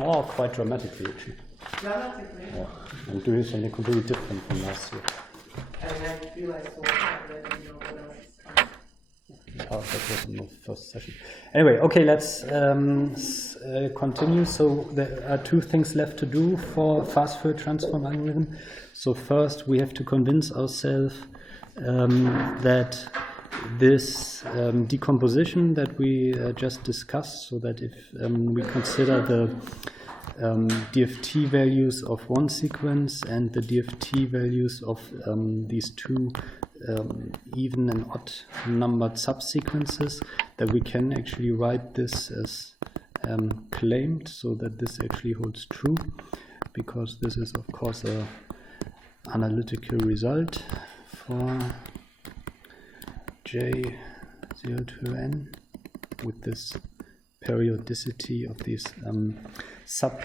Oh, quite dramatically, actually. Dramatically? Yeah. I'm doing something completely different from last year. I mean, I realized so hard that I didn't know what else is coming. Oh, that was in the first session. Anyway, okay, let's continue. So there are two things left to do for fast Fourier transform algorithm. So first, we have to convince ourselves that this decomposition that we just discussed, so that if we consider the DFT values of one sequence and the DFT values of these two even and odd numbered subsequences, that we can actually write this as claimed, so that this actually holds true, because this is of course a analytical result for J0 to n with this periodicity of these sub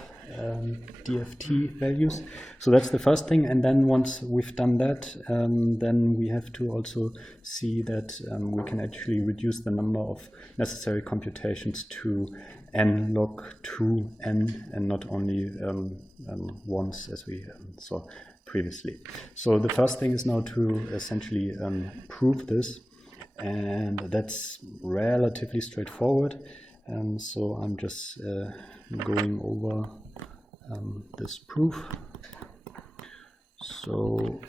DFT values. So that's the first thing, and then once we've done that, then we have to also see that we can actually reduce the number of necessary computations to n log 2n and not only once as we saw previously. So the first thing is now to essentially prove this, and that's relatively straightforward. So I'm just going over this proof. So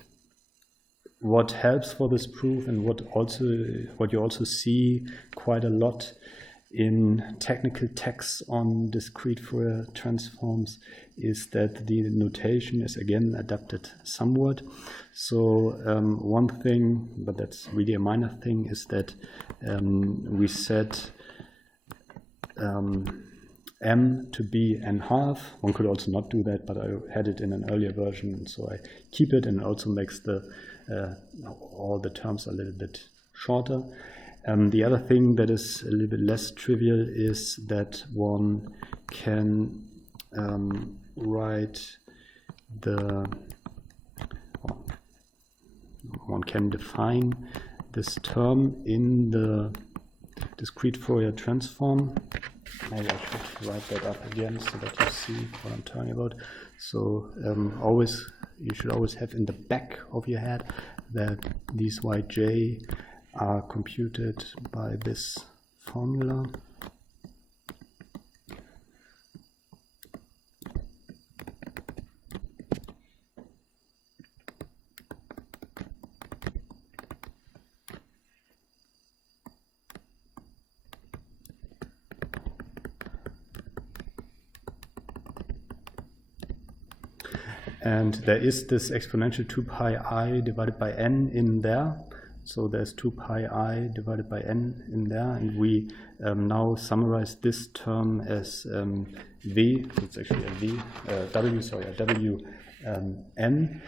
what helps for this proof, and what you also see quite a lot in technical texts on discrete Fourier transforms, is that the notation is again adapted somewhat. So one thing, but that's really a minor thing, is that we set m to be n half. One could also not do that, but I had it in an earlier version, and so I keep it, and it also makes the all the terms a little bit shorter. The other thing that is a little bit less trivial is that one can write one can define this term in the discrete Fourier transform. Maybe I should write that up again so that you see what I'm talking about. So you should always have in the back of your head that these yj are computed by this formula. And there is this exponential 2 pi I divided by n in there. So there's 2 pi I divided by n in there. And we now summarize this term as v. It's actually a v, w n.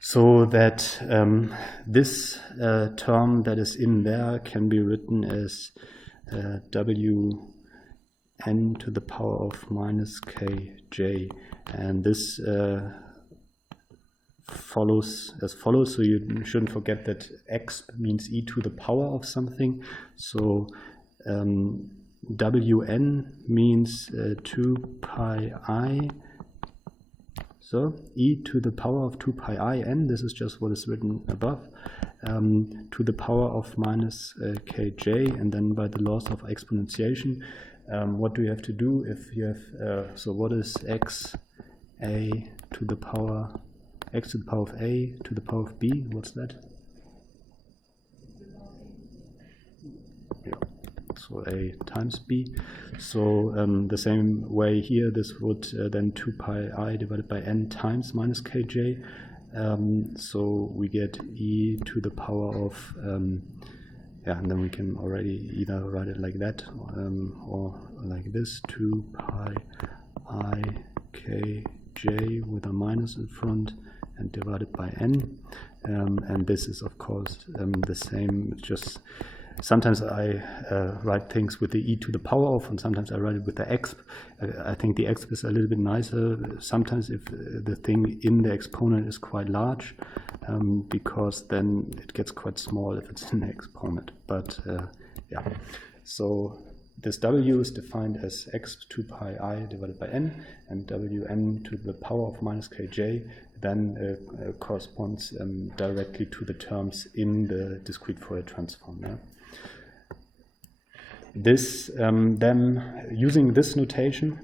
So that this term that is in there can be written as w n to the power of minus kj. And this follows as follows. So you shouldn't forget that x means e to the power of something. So wn means 2 pi I. So e to the power of 2 pi I n, this is just what is written above, to the power of minus kj, and then by the laws of exponentiation, what do you have to do if you have, so what is x a to the power, x to the power of a to the power of b, what's that? Yeah. So a times b. So the same way here, this would then 2 pi I divided by n times minus kj. So we get e to the power of, yeah, and then we can already either write it like that or like this, 2 pi I kj with a minus in front and divided by n. And this is of course the same, just sometimes I write things with the e to the power of, and sometimes I write it with the exp. I think the exp is a little bit nicer sometimes if the thing in the exponent is quite large, because then it gets quite small if it's in the exponent. But yeah, so this w is defined as x to 2 pi I divided by n, and wn to the power of minus kj then corresponds directly to the terms in the discrete Fourier transform. Yeah? This then, using this notation,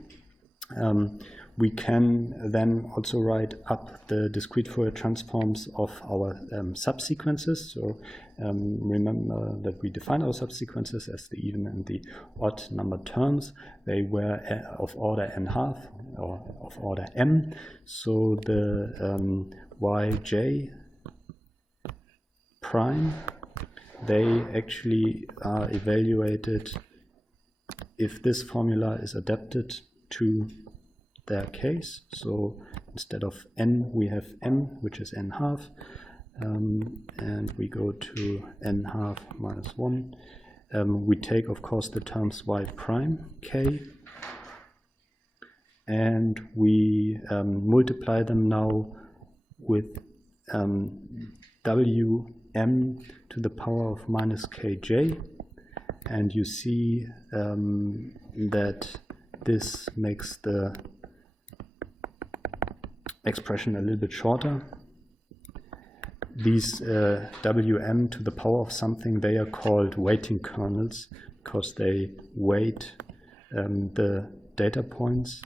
we can then also write up the discrete Fourier transforms of our subsequences. So remember that we define our subsequences as the even and the odd number terms. They were of order n½ or of order m. So the yj prime, they actually are evaluated if this formula is adapted to their case. So instead of n, we have m, which is n½, and we go to n½ minus 1. We take, of course, the terms y prime k, and we multiply them now with wm to the power of minus kj, and you see that this makes the expression a little bit shorter. These wm to the power of something, they are called weighting kernels because they weight the data points,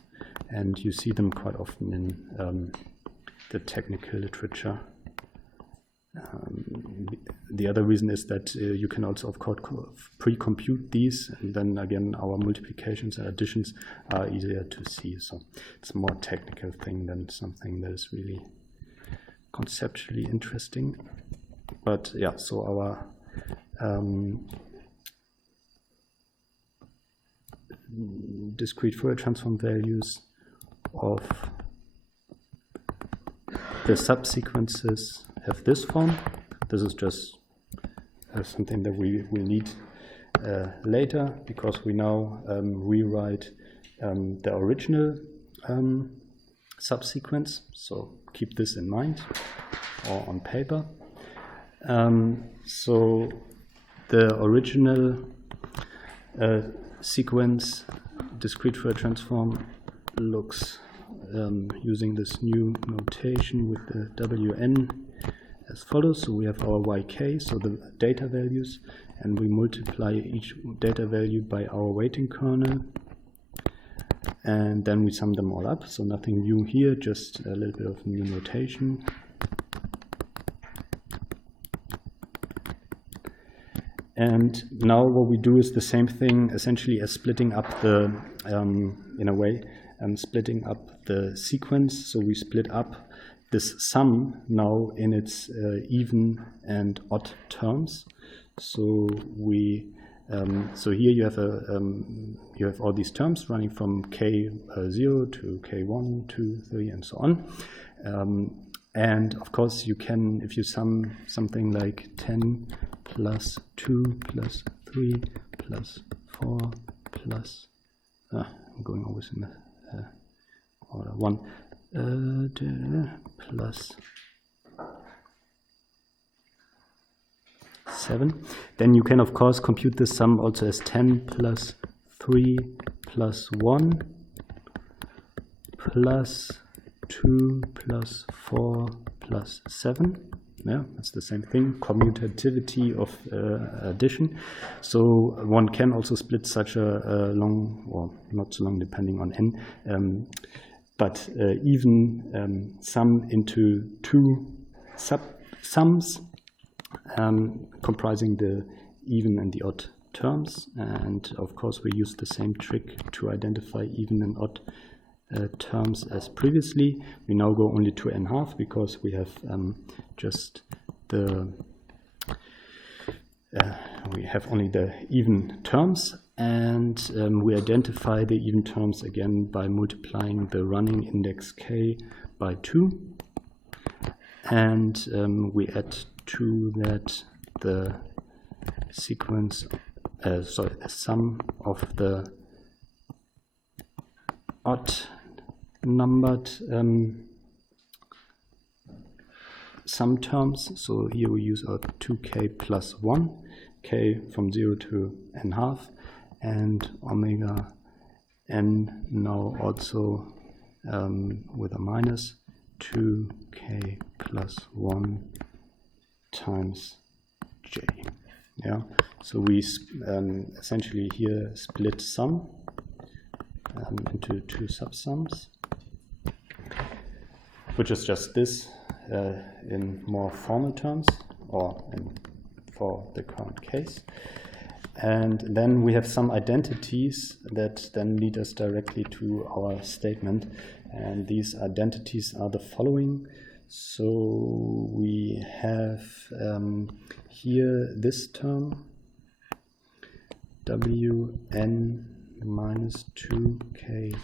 and you see them quite often in the technical literature. The other reason is that you can also, of course, pre-compute these, and then again our multiplications and additions are easier to see. So it's a more technical thing than something that is really conceptually interesting. But yeah, so our discrete Fourier transform values of the subsequences have this form. This is just something that we will need later, because we now rewrite the original subsequence. So keep this in mind, or on paper. So the original sequence discrete Fourier transform looks using this new notation with the wn as follows. So we have our yk, so the data values, and we multiply each data value by our weighting kernel, and then we sum them all up. So nothing new here, just a little bit of new notation. And now what we do is the same thing essentially as splitting up the, in a way, splitting up the sequence. So we split up this sum now in its even and odd terms. So we, so here you have you have all these terms running from k0 to k1, 2, 3, and so on. And of course you can, if you sum something like 10 plus 2 plus 3 plus 4 plus, I'm going always in the order 1, plus 7. Then you can of course compute this sum also as 10 plus 3 plus 1 plus 2 plus 4 plus 7. Yeah, that's the same thing, commutativity of addition. So one can also split such a long, or not so long depending on n, but even sum into two sums comprising the even and the odd terms. And of course we use the same trick to identify even and odd terms as previously. We now go only to n½ because we have just the we have only the even terms, and we identify the even terms again by multiplying the running index k by 2, and we add to that the sequence, sorry, the sum of the odd numbered sum terms. So here we use our 2k plus 1, k from 0 to n½ and omega n now also with a minus 2k plus 1 times j. Yeah, so we essentially here split sum into two subsums, which is just this in more formal terms, or for the current case. And then we have some identities that then lead us directly to our statement. And these identities are the following. So we have here this term, Wn minus 2kj,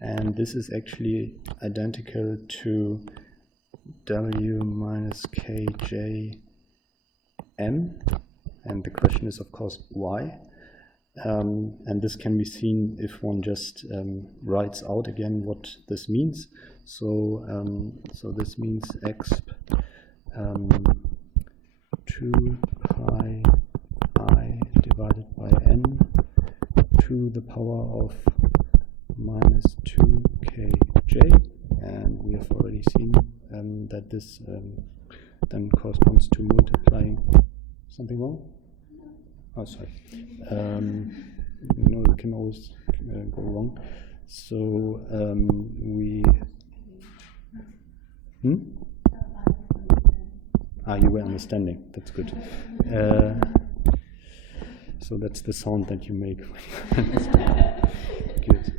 and this is actually identical to w minus kj m, and the question is of course why, and this can be seen if one just writes out again what this means. So this means exp 2 pi I divided by n to the power of minus 2kj, and we have already seen that this then corresponds to multiplying. Something wrong? Oh, sorry. No, it can always go wrong. So we. You were understanding. That's good. So that's the sound that you make. Good.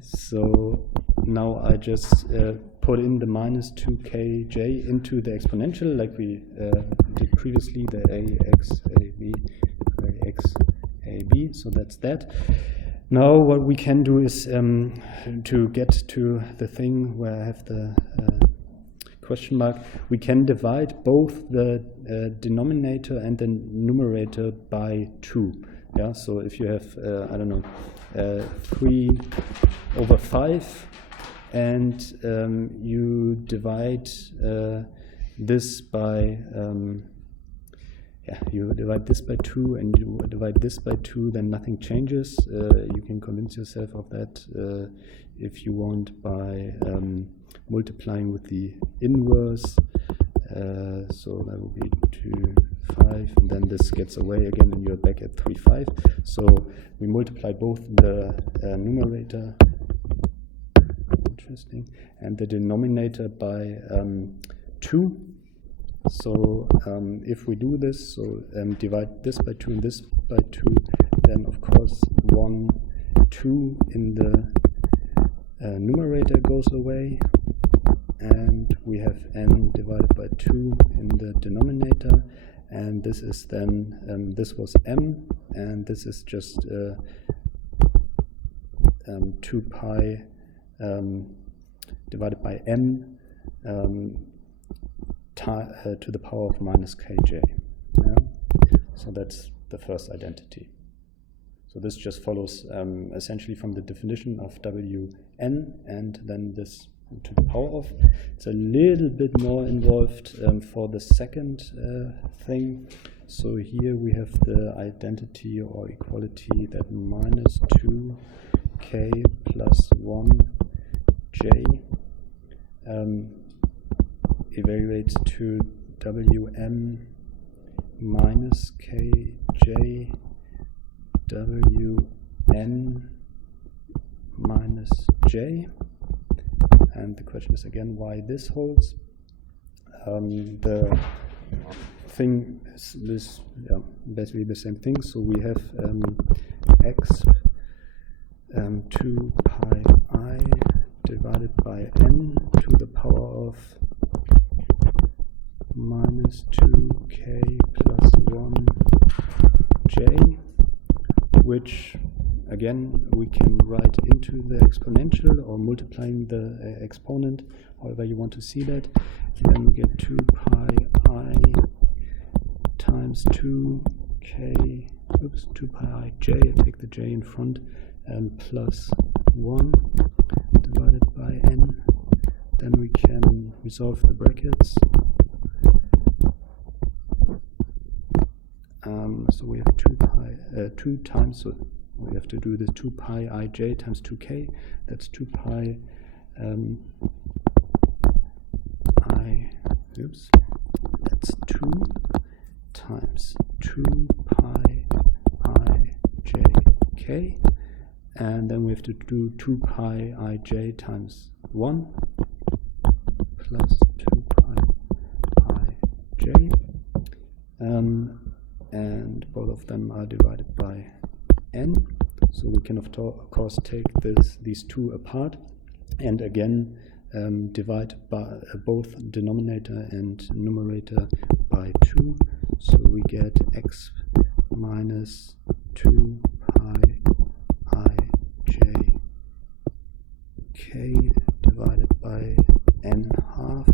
So now I just put in the minus 2kj into the exponential like we did previously, the axab. So that's that. Now what we can do is to get to the thing where I have the question mark, we can divide both the denominator and the numerator by 2. Yeah, so if you have, I don't know, 3/5, and you divide this by, you divide this by 2 and you divide this by 2, then nothing changes. You can convince yourself of that if you want by multiplying with the inverse. So that will be 2, 5, and then this gets away again and you're back at 3, 5. So we multiply both the numerator, interesting, and the denominator by 2. So if we do this, so divide this by 2 and this by 2, then of course 1, 2 in the numerator goes away, and we have n divided by 2 in the denominator, and this is then, this was m, and this is just 2 pi divided by m to the power of minus kj. Yeah? So that's the first identity. So this just follows essentially from the definition of Wn, and then this to the power of. It's a little bit more involved for the second thing. So here we have the identity or equality that minus 2k plus 1j evaluates to Wm minus kj Wn minus j. And the question is again why this holds. The thing is this, basically the same thing. So we have x 2 pi I divided by n to the power of minus 2k plus 1j, which again we can write into the exponential or multiplying the exponent, however you want to see that. And then we get 2 pi I times 2k, 2 pi I j, I take the j in front, plus 1 divided by n. Then we can resolve the brackets. So we have 2 pi 2 times, so we have to do this 2 pi ij times 2k. That's 2 pi that's 2 times 2 pi ijk, and then we have to do 2 pi ij times 1 plus 2 pi ij, and both of them are divided by n. So we can of course take these two apart, and again divide by both denominator and numerator by 2. So we get x minus 2 pi ij k divided by n half.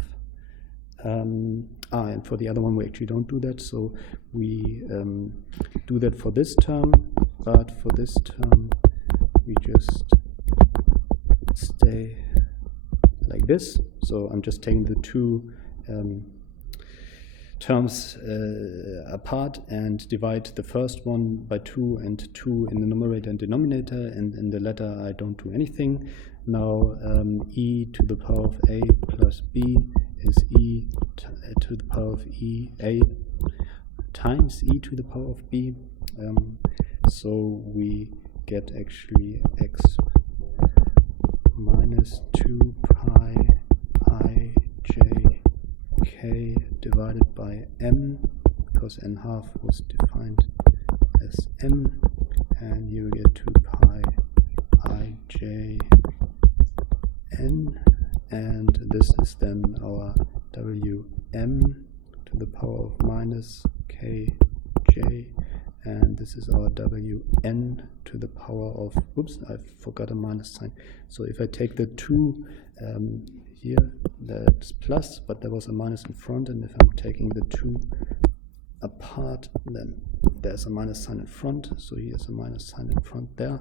And for the other one we actually don't do that, so we do that for this term, but for this term we just stay like this. So I'm just taking the two terms apart and divide the first one by 2 and 2 in the numerator and denominator, and in the latter I don't do anything. Now e to the power of a plus b is e to the power of a times e to the power of b. So we get actually x minus 2 pi ij k divided by m, because n half was defined as m, and here we get 2 pi ij n, and this is then our wm to the power of minus kj, and this is our wn to the power of, oops, I forgot a minus sign. So if I take the 2 here, that's plus, but there was a minus in front, and if I'm taking the 2 apart, then there's a minus sign in front, so here's a minus sign in front there,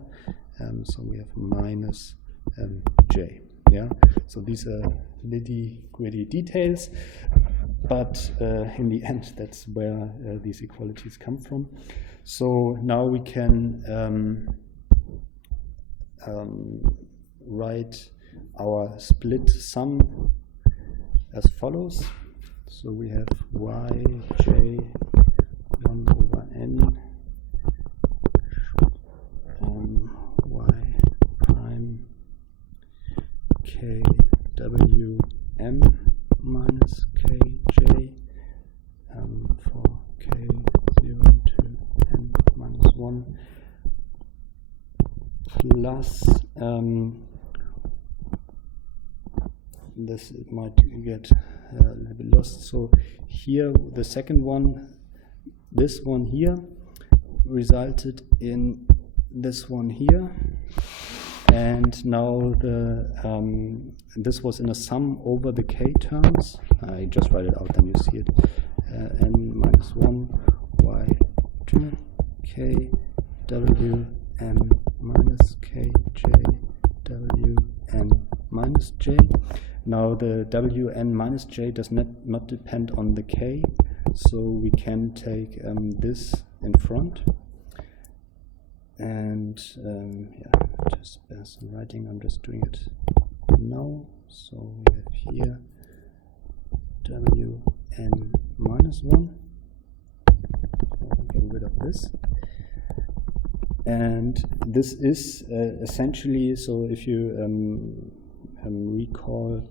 so we have minus j. Yeah, so these are nitty-gritty details, but in the end that's where these equalities come from. So now we can write our split sum as follows. So we have yj 1 over n y prime k w m minus kj for k 0 to n minus 1 plus this might get a little bit lost. So here the second one, this one here, resulted in this one here, and now the this was in a sum over the k terms. I just write it out, then you see it. N minus 1 y 2 k w m minus k j w n minus j. Now the wn minus j does not depend on the k, so we can take this in front, and yeah, just bear some writing, I'm just doing it now. So we have here wn minus 1, get rid of this, and this is essentially, so if you recall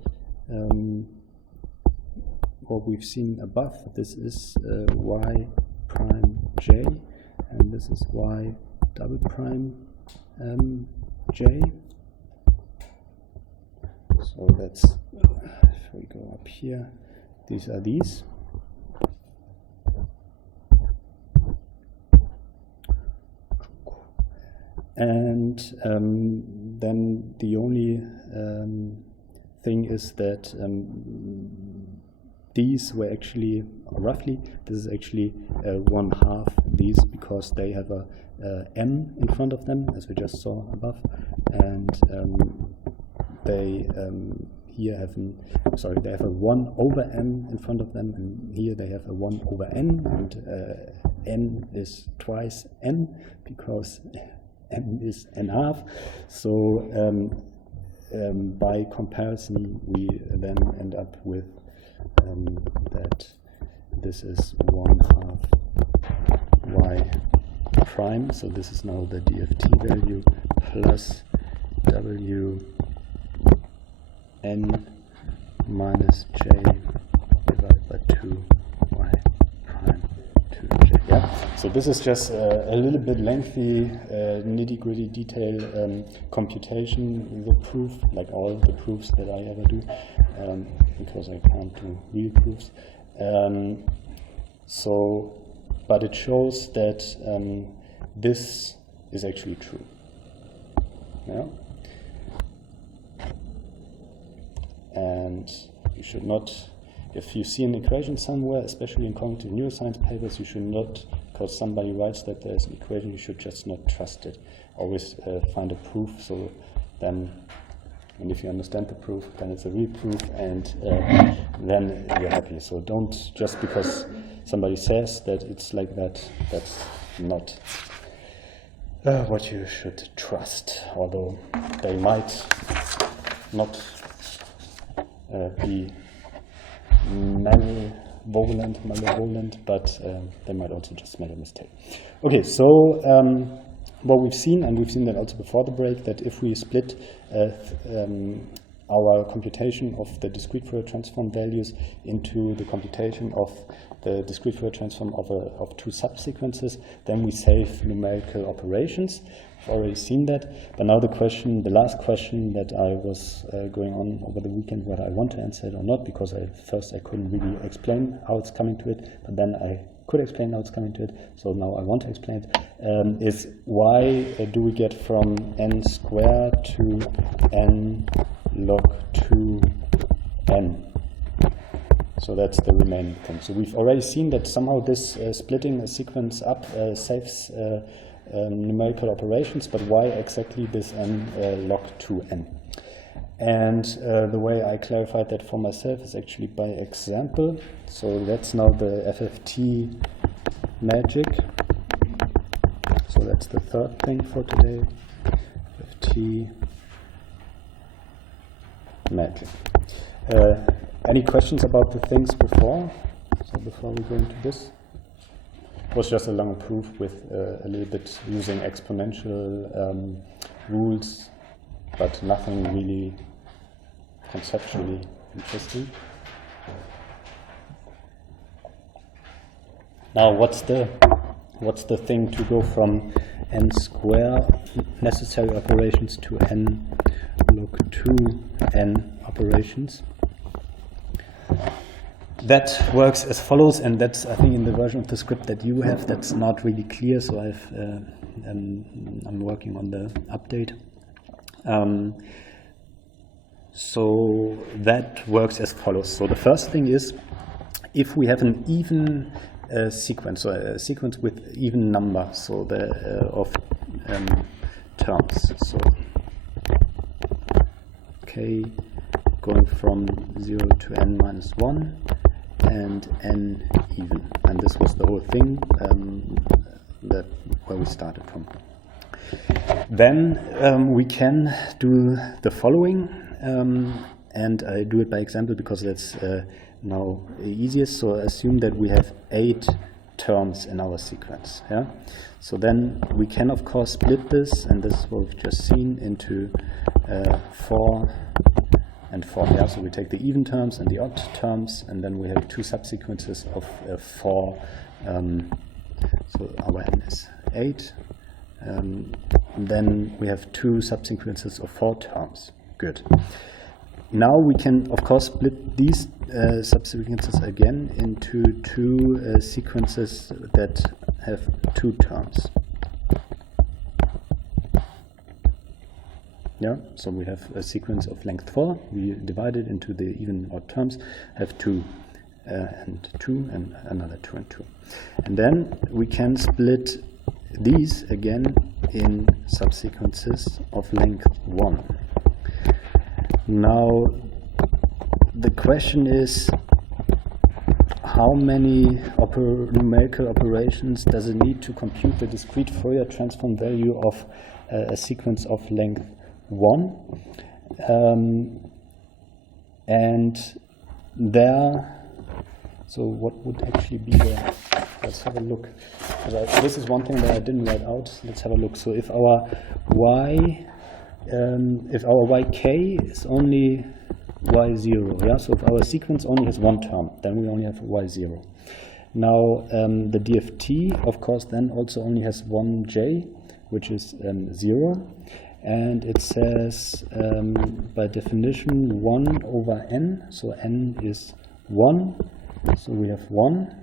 what we've seen above, this is y prime j, and this is y double prime j. So that's, if we go up here, these are these. And then the only thing is that these were actually, roughly, this is actually 1/2 these, because they have a m in front of them, as we just saw above, and they here have they have a 1 over m in front of them, and here they have a 1 over n, and n is twice n, because n is n half. So by comparison, we then end up with that this is 1/2 y prime. So this is now the DFT value plus w n minus j divided by 2y prime 2j. Yeah. So this is just a little bit lengthy, nitty-gritty detail computation. The proof, like all the proofs that I ever do, because I can't do real proofs. But it shows that this is actually true. Yeah. And you should not, if you see an equation somewhere, especially in cognitive neuroscience papers, you should not, because somebody writes that there's an equation, you should just not trust it. Always find a proof, so then, and if you understand the proof, then it's a real proof, and then you're happy. So don't, just because somebody says that it's like that, that's not what you should trust, although they might not be malevolent, but they might also just make a mistake. Okay, so what we've seen, and we've seen that also before the break, that if we split our computation of the discrete Fourier transform values into the computation of the discrete Fourier transform of two subsequences, then we save numerical operations. We've already seen that, but now the last question that I was going on over the weekend, whether I want to answer it or not, because first I couldn't really explain how it's coming to it, but then I could explain how it's coming to it, so now I want to explain it, is why do we get from n squared to n log 2n? So that's the remaining thing. So we've already seen that somehow this splitting a sequence up saves numerical operations, but why exactly this n log 2n? And the way I clarified that for myself is actually by example. So that's now the FFT magic. So that's the third thing for today. FFT magic. Any questions about the things before? So before we go into this? It was just a long proof with a little bit using exponential rules, but nothing really conceptually interesting. Now, what's the thing to go from n square necessary operations to n log 2n operations? That works as follows, and that's, I think, in the version of the script that you have, that's not really clear, so I'm working on the update. So that works as follows. So the first thing is, if we have an even sequence, so a sequence with even number, so of terms, so k going from 0 to n minus 1 and n even, and this was the whole thing where we started from. Then we can do the following, and I do it by example because that's now easiest. So assume that we have 8 terms in our sequence. Yeah. So then we can of course split this, and this is what we've just seen, into 4 and 4. Yeah. So we take the even terms and the odd terms, and then we have 2 subsequences of 4. So our n is 8. And then we have 2 subsequences of 4 terms. Good. Now we can, of course, split these subsequences again into 2 sequences that have 2 terms. Yeah, so we have a sequence of length 4. We divide it into the even odd terms, have 2 and 2, and another 2 and 2. And then we can split these again in subsequences of length 1. Now the question is, how many numerical operations does it need to compute the discrete Fourier transform value of a sequence of length 1? And there, so what would actually be the, let's have a look. This is one thing that I didn't write out. Let's have a look. So if our yk is only y0, yeah. So if our sequence only has one term, then we only have y0. Now the DFT, of course, then also only has one j, which is 0, and it says by definition 1 over n. So n is 1. So we have 1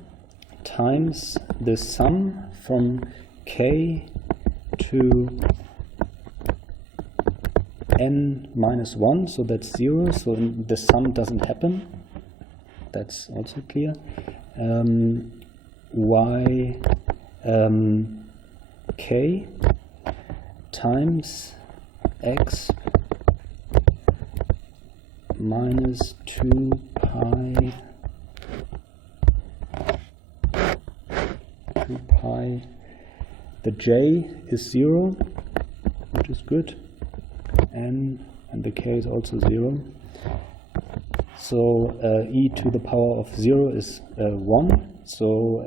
times the sum from k to n minus 1, so that's 0, so the sum doesn't happen. That's also clear. K times x minus 2 pi the j is 0, which is good, and the k is also 0. So e to the power of 0 is 1. So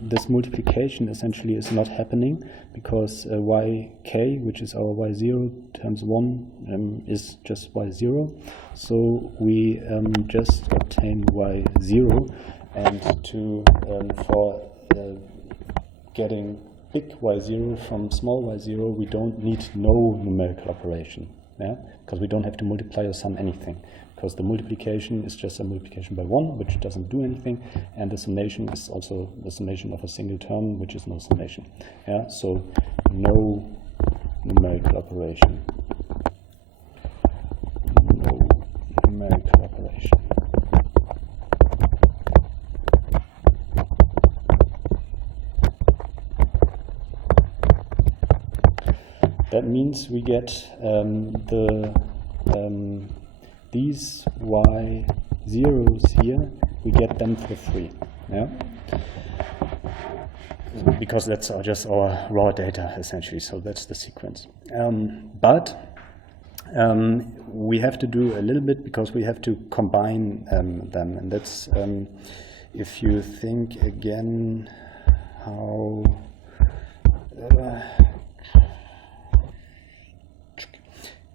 this multiplication essentially is not happening because yk, which is our y0 times 1, is just y0. So we just obtain y0, and for getting big y0 from small y0, we don't need no numerical operation, yeah? Because we don't have to multiply or sum anything, because the multiplication is just a multiplication by 1, which doesn't do anything, and the summation is also the summation of a single term, which is no summation. Yeah? So no numerical operation. No numerical operation. That means we get these y0s here, we get them for free, yeah? Because that's just our raw data, essentially, so that's the sequence. But we have to do a little bit, because we have to combine them, and that's, if you think again how...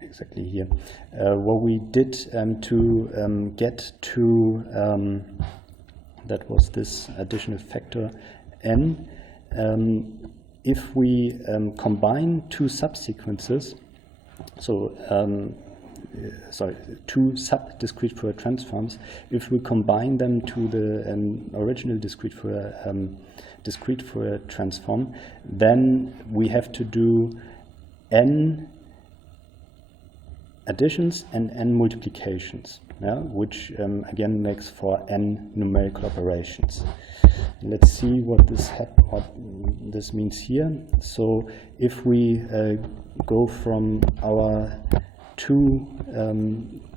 exactly here. What we did to get to, that was this additional factor n, if we combine two subsequences, so two sub-discrete Fourier transforms, if we combine them to the original discrete Fourier transform, then we have to do n additions and n multiplications, yeah, which again makes for n numerical operations. Let's see what this means here. So if we go from our two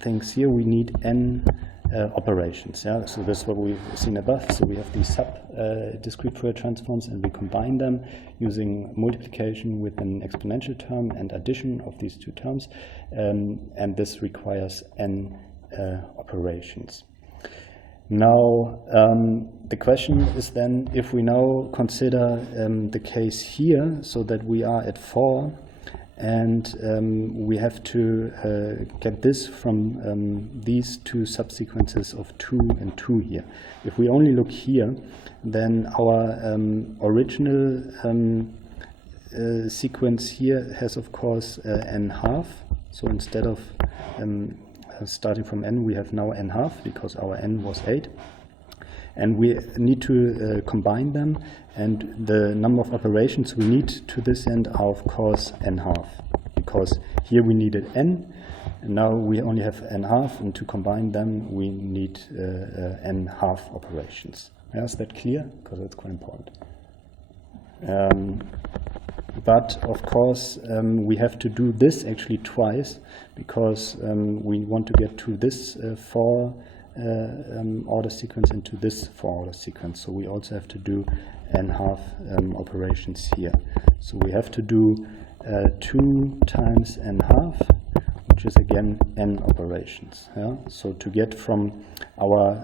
things here, we need n operations. Yeah, so that's what we've seen above. So we have these sub-discrete Fourier transforms, and we combine them using multiplication with an exponential term and addition of these two terms, and this requires n operations. Now, the question is then, if we now consider the case here, so that we are at 4, and we have to get this from these two subsequences of 2 and 2 here. If we only look here, then our original sequence here has, of course, n half. So instead of starting from n, we have now n half, because our n was 8. And we need to combine them, and the number of operations we need to this end are, of course, n half, because here we needed n, and now we only have n half, and to combine them we need n half operations. Yeah, is that clear? Because that's quite important. But of course we have to do this actually twice, because we want to get to this 4 order sequence into this 4-order sequence. So we also have to do n-half operations here. So we have to do 2 times n-half, which is again n operations. Yeah? So to get from our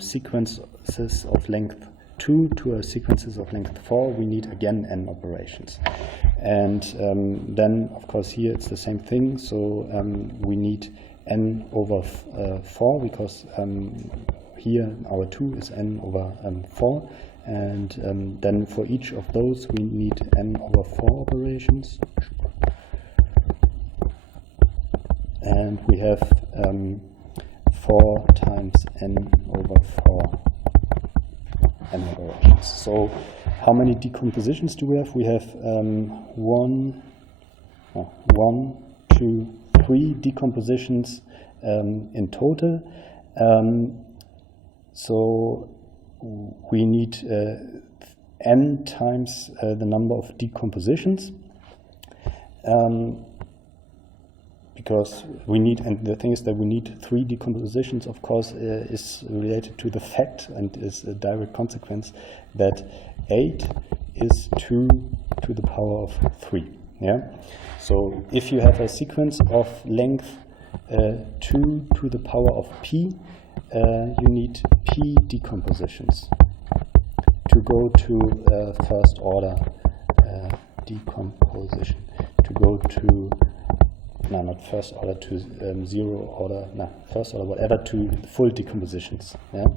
sequences of length 2 to our sequences of length 4, we need again n operations. And then, of course, here it's the same thing. So we need n over 4, because here our 2 is n over 4. And then for each of those, we need n over 4 operations. And we have 4 times n over 4 n operations. So how many decompositions do we have? We have 1, 2, 3 decompositions in total. So we need n times the number of decompositions. Because we need, and the thing is that we need 3 decompositions, of course, is related to the fact and is a direct consequence that 8 is 2 to the power of 3. Yeah. So if you have a sequence of length 2 to the power of p, you need p decompositions to go to first order decomposition, to go to no, not first order, to 0 order, no, first order, whatever, to full decompositions. Yeah.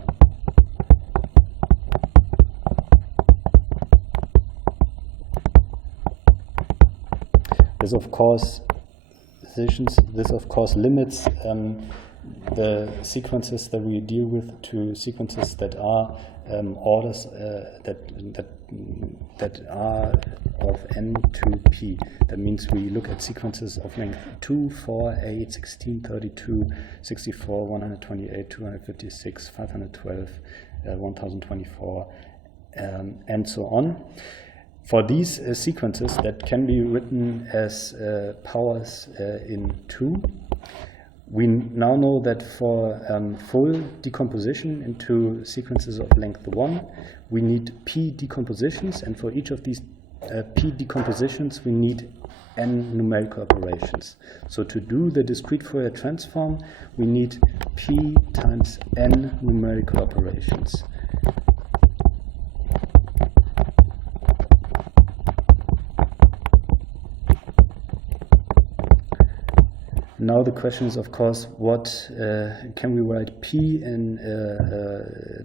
This of course limits the sequences that we deal with to sequences that are orders that are of n to p. That means we look at sequences of length 2, 4, 8, 16, 32, 64, 128, 256, 512, 1024, and so on. For these sequences that can be written as powers in 2, we now know that for full decomposition into sequences of length 1, we need p decompositions, and for each of these p decompositions, we need n numerical operations. So to do the discrete Fourier transform, we need p times n numerical operations. Now the question is, of course, what can we write p in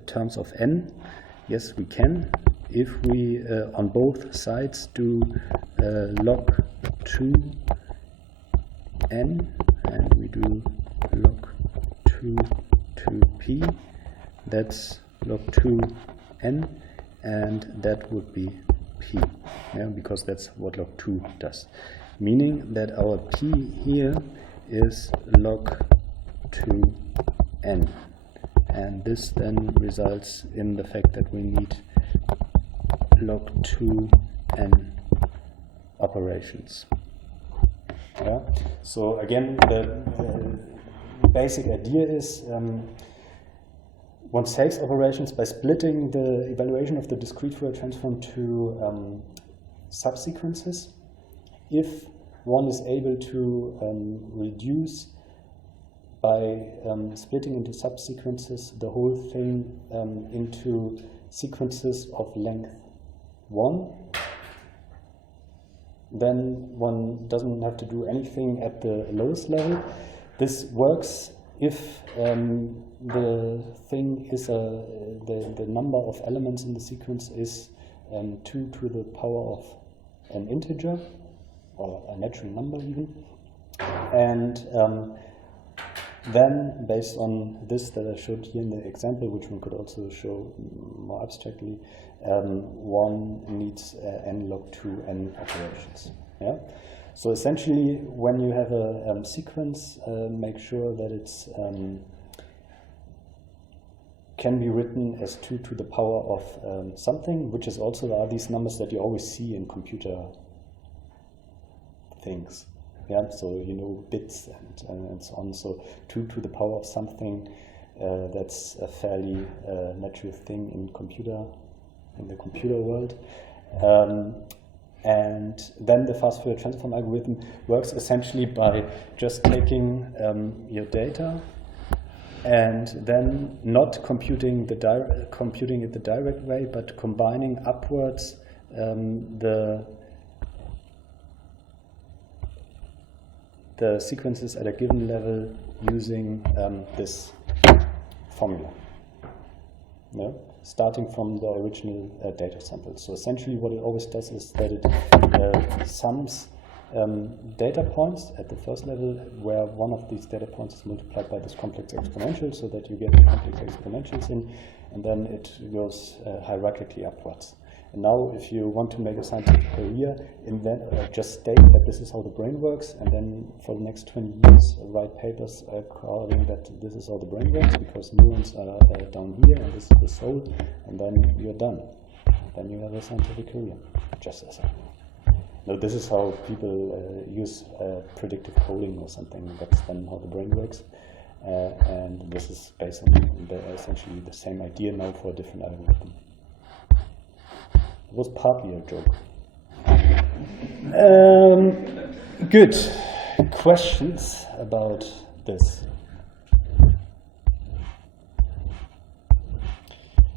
terms of n? Yes, we can. If we on both sides do log 2 n and we do log 2 to p, that's log 2 n, and that would be p, yeah, because that's what log 2 does. Meaning that our p here is log 2n, and this then results in the fact that we need log 2n operations. Yeah. So again, the basic idea is one takes operations by splitting the evaluation of the discrete Fourier transform to subsequences. If one is able to reduce by splitting into subsequences the whole thing into sequences of length 1, then one doesn't have to do anything at the lowest level. This works if the thing is the number of elements in the sequence is 2 to the power of an integer, or a natural number even. And then, based on this that I showed here in the example, which one could also show more abstractly, one needs n log 2n operations. Yeah. So essentially, when you have a sequence, make sure that it's can be written as 2 to the power of something, which is also are these numbers that you always see in computer things. Yeah, so you know, bits and so on. So 2 to the power of something That's a fairly natural thing in the computer world. And then the fast Fourier transform algorithm works essentially by just taking your data and then not computing it the direct way, but combining upwards the sequences at a given level using this formula. No? Starting from the original data sample. So essentially what it always does is that it sums data points at the first level where one of these data points is multiplied by this complex exponential so that you get the complex exponentials in, and then it goes hierarchically upwards. And now if you want to make a scientific career, just state that this is how the brain works, and then for the next 20 years write papers calling that this is how the brain works because neurons are down here and this is the soul, and then you're done. Then you have a scientific career, just as no, this is how people use predictive coding or something. That's then how the brain works. And this is basically essentially the same idea now for a different algorithm. It was partly a joke. Good. Questions about this?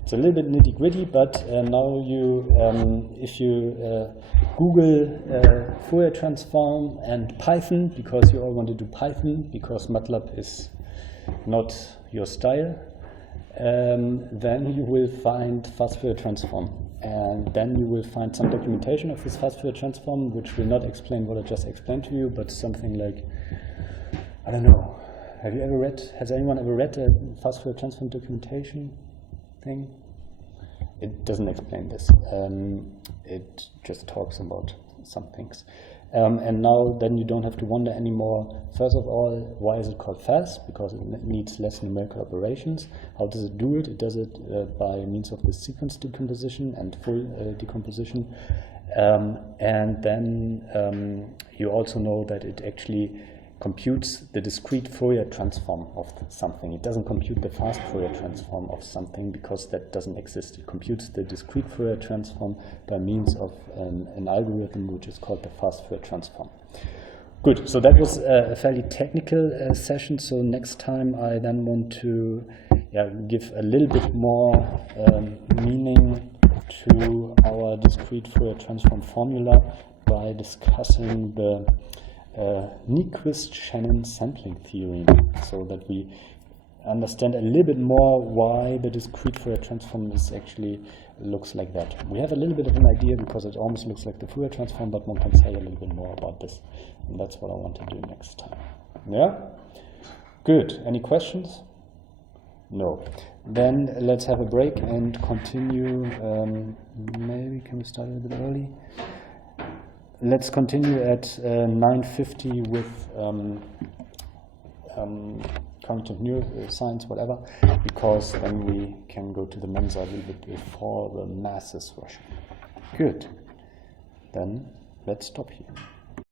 It's a little bit nitty-gritty, but now if you Google Fourier transform and Python, because you all want to do Python, because MATLAB is not your style, then you will find fast Fourier transform. And then you will find some documentation of this fast Fourier transform, which will not explain what I just explained to you, but something like, I don't know, has anyone ever read a fast Fourier transform documentation thing? It doesn't explain this. It just talks about some things. And now then you don't have to wonder anymore, first of all, why is it called fast? Because it needs less numerical operations. How does it do it? It does it by means of the sequence decomposition and full decomposition. And then you also know that it actually computes the discrete Fourier transform of something. It doesn't compute the fast Fourier transform of something because that doesn't exist. It computes the discrete Fourier transform by means of an algorithm which is called the fast Fourier transform. Good, so that was a fairly technical session. So next time I then want to give a little bit more meaning to our discrete Fourier transform formula by discussing the Nyquist-Shannon sampling theorem, so that we understand a little bit more why the discrete Fourier transform actually looks like that. We have a little bit of an idea because it almost looks like the Fourier transform, but one can say a little bit more about this, and that's what I want to do next time. Yeah? Good. Any questions? No. Then let's have a break and continue. Maybe can we start a little bit early? Let's continue at 9:50 with cognitive neuroscience, whatever, because then we can go to the Mensa a little bit before the masses rush. Good. Then let's stop here.